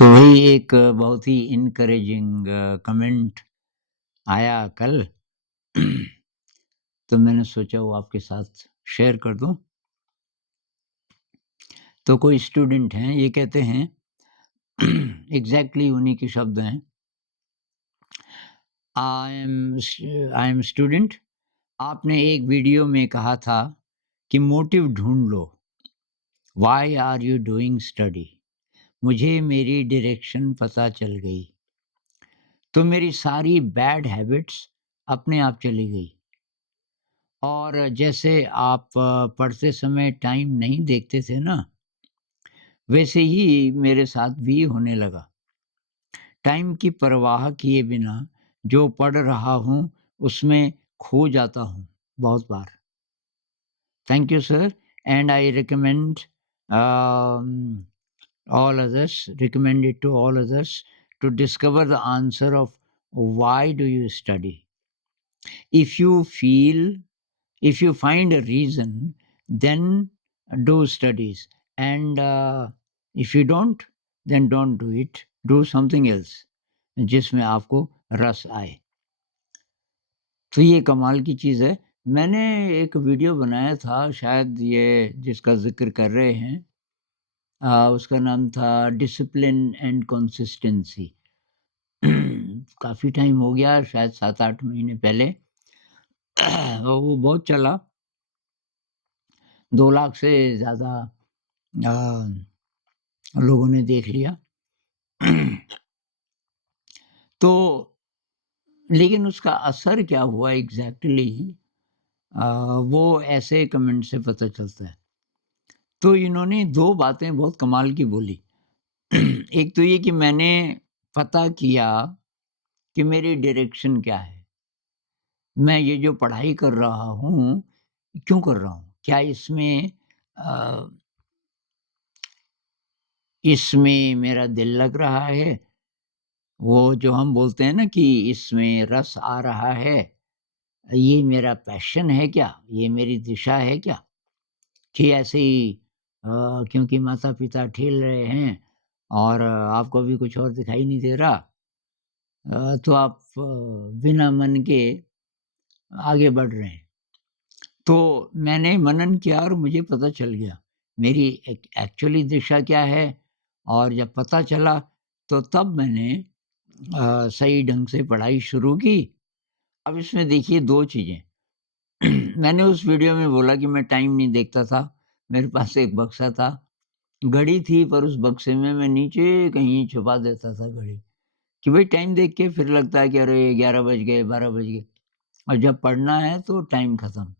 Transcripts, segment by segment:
तो वही एक बहुत ही इनकरेजिंग कमेंट आया कल। तो मैंने सोचा वो आपके साथ शेयर कर दूँ। तो कोई स्टूडेंट हैं, ये कहते हैं एग्ज़ैक्टली उन्हीं के शब्द हैं, आई एम स्टूडेंट। आपने एक वीडियो में कहा था कि मोटिव ढूँढ लो, why are you doing study? मुझे मेरी डायरेक्शन पता चल गई, तो मेरी सारी बैड हैबिट्स अपने आप चली गई। और जैसे आप पढ़ते समय टाइम नहीं देखते थे ना, वैसे ही मेरे साथ भी होने लगा। टाइम की परवाह किए बिना जो पढ़ रहा हूँ, उसमें खो जाता हूँ बहुत बार। Thank you sir, and I recommend all others, recommend it to all others to discover the answer of why do you study. If you feel, if you find a reason, then do studies, and if you don't, then don't do it, do something else जिसमें आपको रस आए। तो ये कमाल की चीज़ है। मैंने एक वीडियो बनाया था, शायद ये जिसका ज़िक्र कर रहे हैं, उसका नाम था डिसिप्लिन एंड कंसिस्टेंसी। काफ़ी टाइम हो गया, शायद 7-8 महीने पहले। वो बहुत चला, 2 लाख से ज़्यादा अ, लोगों ने देख लिया। तो लेकिन उसका असर क्या हुआ एग्ज़ैक्टली, अ, वो ऐसे कमेंट से पता चलता है। तो इन्होंने 2 बातें बहुत कमाल की बोली। एक तो ये कि मैंने पता किया कि मेरी डायरेक्शन क्या है। मैं ये जो पढ़ाई कर रहा हूँ, क्यों कर रहा हूँ? क्या अ, इसमें मेरा दिल लग रहा है? वो जो हम बोलते हैं ना कि इसमें रस आ रहा है, ये मेरा पैशन है क्या? ये मेरी दिशा है क्या? कि ऐसे ही क्योंकि माता-पिता ठेल रहे हैं और आपको अभी कुछ और दिखाई नहीं दे रहा, तो आप बिना मन के आगे बढ़ रहे हैं। तो मैंने मनन किया और मुझे पता चल गया, मेरी एक्चुअली दिशा क्या है। और जब पता चला, तो तब मैंने सही ढंग से पढ़ाई शुरू की। अब इसमें देखिए 2 चीज़ें। मैंने उस वीडियो में बोला कि मैं टाइम नहीं देखता था, मेरे पास एक बक्सा था, घड़ी थी, पर उस बक्से में मैं नीचे कहीं छुपा देता था घड़ी, कि भाई टाइम देख के फिर लगता है कि अरे 11 बज गए, 12 बज गए, और जब पढ़ना है तो टाइम खत्म।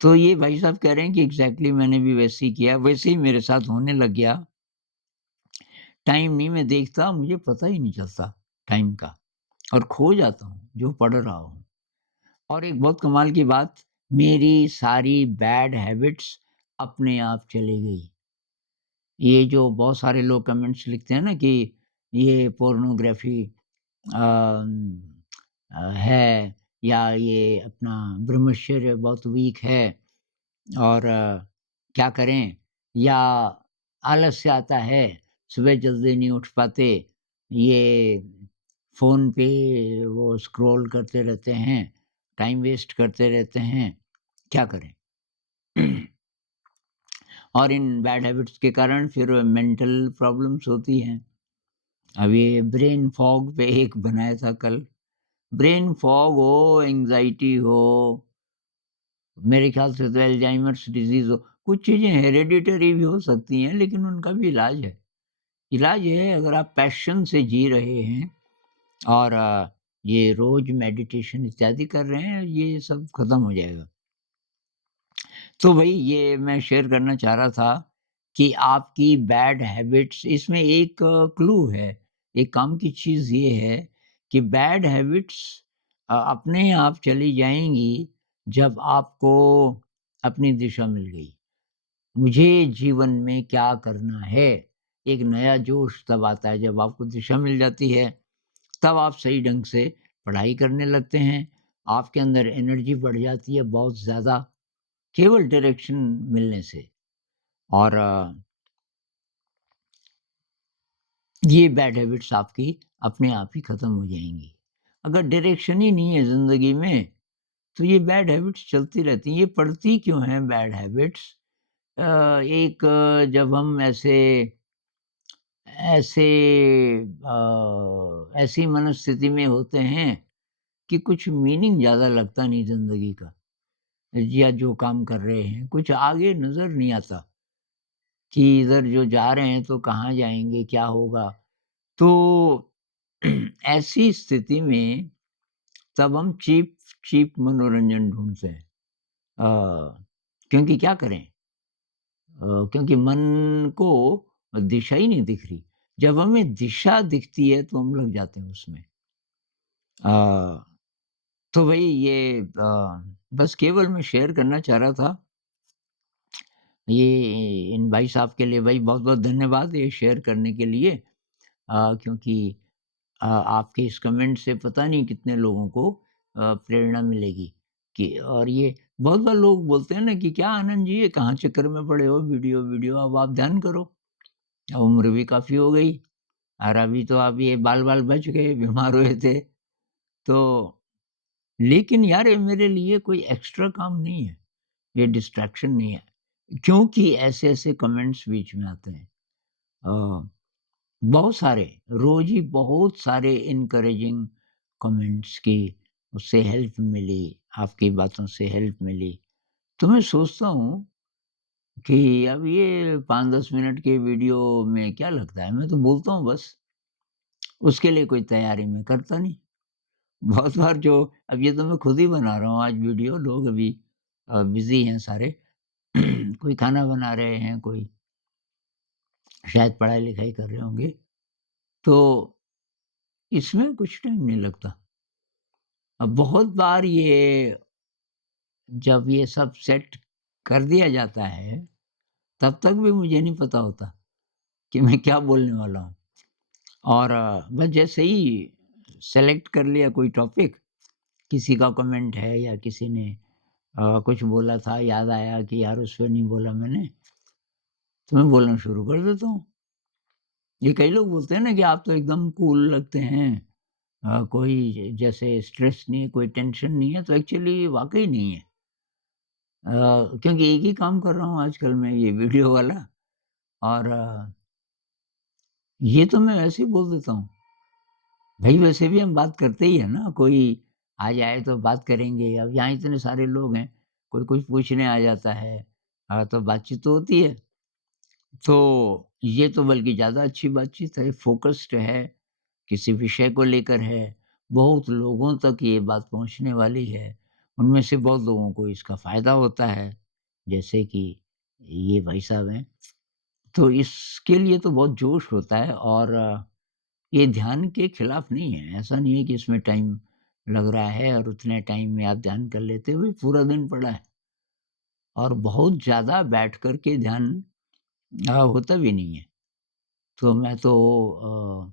तो ये भाई साहब कह रहे हैं कि एग्ज़ैक्टली मैंने भी वैसे ही किया, वैसे ही मेरे साथ होने लग गया। टाइम नहीं मैं देखता, मुझे पता ही नहीं चलता टाइम का, और खो जाता हूँ जो पढ़ रहा हूँ। और एक बहुत कमाल की बात, मेरी सारी बैड हैबिट्स अपने आप चली गई। ये जो बहुत सारे लोग कमेंट्स लिखते हैं ना कि ये पोर्नोग्राफ़ी है, या ये अपना ब्रह्मचर्य बहुत वीक है, और क्या करें? या आलस्य आता है, सुबह जल्दी नहीं उठ पाते, ये फ़ोन पे वो स्क्रॉल करते रहते हैं, टाइम वेस्ट करते रहते हैं, क्या करें? और इन बैड हैबिट्स के कारण फिर मेंटल प्रॉब्लम्स होती हैं। अब ये ब्रेन फॉग पे एक बनाया था कल। ब्रेन फॉग हो, एंग्ज़ायटी हो, मेरे ख़्याल से तो अल्ज़ाइमर्स डिज़ीज़ हो, कुछ चीज़ें हेरेडिटरी भी हो सकती हैं, लेकिन उनका भी इलाज है। इलाज ये है, अगर आप पैशन से जी रहे हैं और ये रोज़ मेडिटेशन इत्यादि कर रहे हैं, ये सब खत्म हो जाएगा। तो वही ये मैं शेयर करना चाह रहा था कि आपकी बैड हैबिट्स, इसमें एक क्लू है, एक काम की चीज़ ये है कि बैड हैबिट्स अपने आप चली जाएँगी जब आपको अपनी दिशा मिल गई। मुझे जीवन में क्या करना है, एक नया जोश तब आता है जब आपको दिशा मिल जाती है, तब आप सही ढंग से पढ़ाई करने लगते हैं, आपके अंदर एनर्जी बढ़ जाती है बहुत ज़्यादा, केवल डायरेक्शन मिलने से। और ये बैड हैबिट्स आपकी अपने आप ही खत्म हो जाएँगी। अगर डायरेक्शन ही नहीं है ज़िंदगी में, तो ये बैड हैबिट्स चलती रहती हैं। ये पड़ती क्यों हैं बैड हैबिट्स? जब हम ऐसे ऐसे ऐसी मनस्थिति में होते हैं कि कुछ मीनिंग ज़्यादा लगता नहीं ज़िंदगी का, या जो काम कर रहे हैं, कुछ आगे नज़र नहीं आता कि इधर जो जा रहे हैं तो कहाँ जाएँगे, क्या होगा? तो ऐसी स्थिति में तब हम चीप चीप मनोरंजन ढूँढते हैं। क्योंकि क्या करें? क्योंकि मन को दिशा ही नहीं दिख रही। जब हमें दिशा दिखती है तो हम लग जाते हैं उसमें। अ, तो वही बस केवल मैं शेयर करना चाह रहा था। ये इन भाई साहब के लिए भाई बहुत-बहुत धन्यवाद ये शेयर करने के लिए। क्योंकि आपके इस कमेंट से पता नहीं कितने लोगों को प्रेरणा मिलेगी कि और ये बहुत बार लोग बोलते हैं ना कि क्या आनंद जी ये कहाँ चक्कर में पड़े हो वीडियो वीडियो अब आप ध्यान करो। उम्र भी काफ़ी हो गई और अभी तो आप ये बाल-वाल बच गए, बीमार हुए थे। तो लेकिन यार ये मेरे लिए कोई एक्स्ट्रा काम नहीं है, ये डिस्ट्रैक्शन नहीं है। क्योंकि ऐसे-ऐसे कमेंट्स बीच में आते हैं। अ, बहुत सारे, रोज़ ही बहुत सारे एनकरेजिंग कमेंट्स की उससे हेल्प मिली, आपकी बातों से हेल्प मिली। तो मैं सोचता हूँ कि अब ये 5-10 मिनट के वीडियो में क्या लगता है, मैं तो बोलता हूँ बस, उसके लिए कोई तैयारी मैं करता नहीं। बहुत बार जो अब ये तो मैं खुद ही बना रहा हूँ आज वीडियो, लोग अभी बिज़ी हैं सारे। कोई खाना बना रहे हैं, कोई शायद पढ़ाई-लिखाई कर रहे होंगे, तो इसमें कुछ टाइम नहीं लगता। अब बहुत बार ये जब ये सब सेट कर दिया जाता है, तब तक भी मुझे नहीं पता होता कि मैं क्या बोलने वाला हूँ। और बस जैसे ही सेलेक्ट कर लिया कोई टॉपिक, किसी का कमेंट है या किसी ने कुछ बोला था, याद आया कि यार उस पे नहीं बोला मैंने, तो मैं बोलना शुरू कर देता हूँ। ये कई लोग बोलते हैं ना कि आप तो एकदम कूल लगते हैं, कोई जैसे स्ट्रेस नहीं है, कोई टेंशन नहीं है, तो एक्चुअली वाक़ई नहीं है। क्योंकि एक ही काम कर रहा हूँ आजकल मैं, ये वीडियो वाला। और ये तो मैं ऐसे ही बोल देता हूँ। भई वैसे भी हम बात करते ही हैं ना, कोई आ जाए तो बात करेंगे। अब यहाँ इतने सारे लोग हैं, कोई कुछ पूछने आ जाता है, तो बातचीत तो होती है। तो ये तो बल्कि ज़्यादा अच्छी बातचीत है, फ़ोकस्ड है, किसी विषय को लेकर है, बहुत लोगों तक ये बात पहुँचने वाली है। उनमें से बहुत लोगों को इसका फ़ायदा होता है, जैसे कि ये भाई साहब हैं। तो इसके लिए तो बहुत जोश होता है। और ये ध्यान के खिलाफ नहीं है। ऐसा नहीं है कि इसमें टाइम लग रहा है और उतने टाइम में आप ध्यान कर लेते हो, पूरा दिन पड़ा है। और बहुत ज़्यादा बैठ कर के ध्यान होता भी नहीं है। तो मैं तो अ,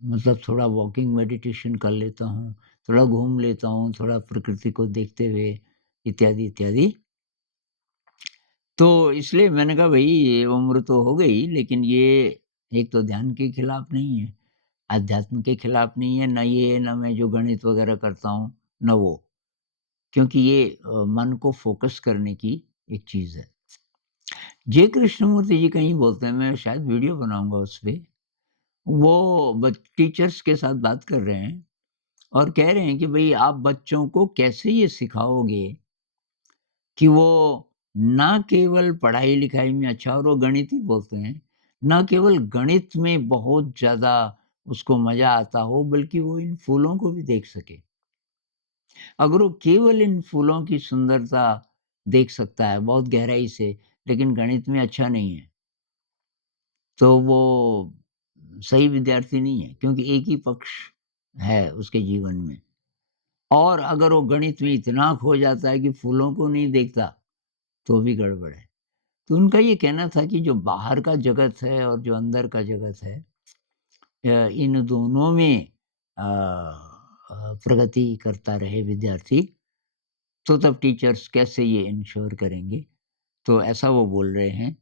मतलब थोड़ा वॉकिंग मेडिटेशन कर लेता हूँ, थोड़ा घूम लेता हूँ, थोड़ा प्रकृति को देखते हुए इत्यादि, इत्यादि। तो इसलिए मैंने कहा भई ये उम्र तो हो गई, लेकिन ये एक तो ध्यान के खिलाफ नहीं है, अध्यात्म के खिलाफ नहीं है, ना ये ना मैं जो गणित वगैरह करता हूँ, ना वो। क्योंकि ये मन को फ़ोकस करने की एक चीज़ है। जे कृष्णमूर्ति जी कहीं बोलते हैं, मैं शायद वीडियो बनाऊँगा उसपे। वो टीचर्स के साथ बात कर रहे हैं और कह रहे हैं कि भई आप बच्चों को कैसे ये सिखाओगे कि वो ना केवल पढ़ाई-लिखाई में अच्छा, और वो गणित ही बोलते हैं, ना केवल गणित में बहुत ज़्यादा उसको मज़ा आता हो, बल्कि वो इन फूलों को भी देख सके। अगर वो केवल इन फूलों की सुंदरता देख सकता है बहुत गहराई से, लेकिन गणित में अच्छा नहीं है, तो वो सही विद्यार्थी नहीं है, क्योंकि एक ही पक्ष है उसके जीवन में। और अगर वो गणित में इतना खो जाता है कि फूलों को नहीं देखता, तो भी गड़बड़ है। तो उनका ये कहना था कि जो बाहर का जगत है और जो अंदर का जगत है, इन दोनों में प्रगति करता रहे विद्यार्थी, तो तब टीचर्स कैसे ये इंश्योर करेंगे? तो ऐसा वो बोल रहे हैं।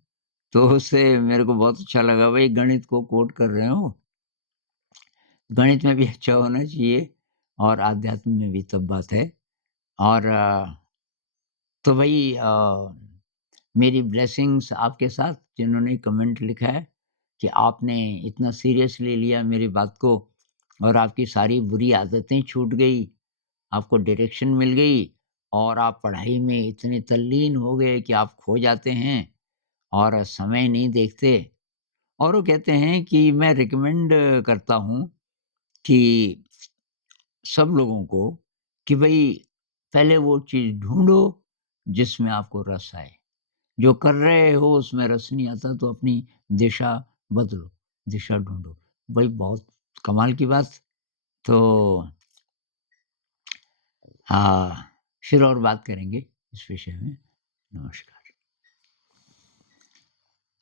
तो उससे मेरे को बहुत अच्छा लगा, भई गणित को कोट कर रहे हो, गणित में भी अच्छा होना चाहिए और आध्यात्म में भी तब बात है। और तो भई मेरी ब्लेसिंग्स आपके साथ जिन्होंने कमेंट लिखा है कि आपने इतना सीरियसली लिया मेरी बात को और आपकी सारी बुरी आदतें छूट गई, आपको डायरेक्शन मिल गई और आप पढ़ाई में इतने तल्लीन हो गए कि आप खो जाते हैं और समय नहीं देखते। और वो कहते हैं कि मैं रिकमेंड करता हूँ कि सब लोगों को कि भई पहले वो चीज़ ढूँढो जिसमें आपको रस आए। जो कर रहे हो उसमें रस नहीं आता तो अपनी दिशा बदलो, दिशा ढूँढो। भाई बहुत कमाल की बात। तो हाँ, फिर और बात करेंगे इस विषय में। नमस्कार।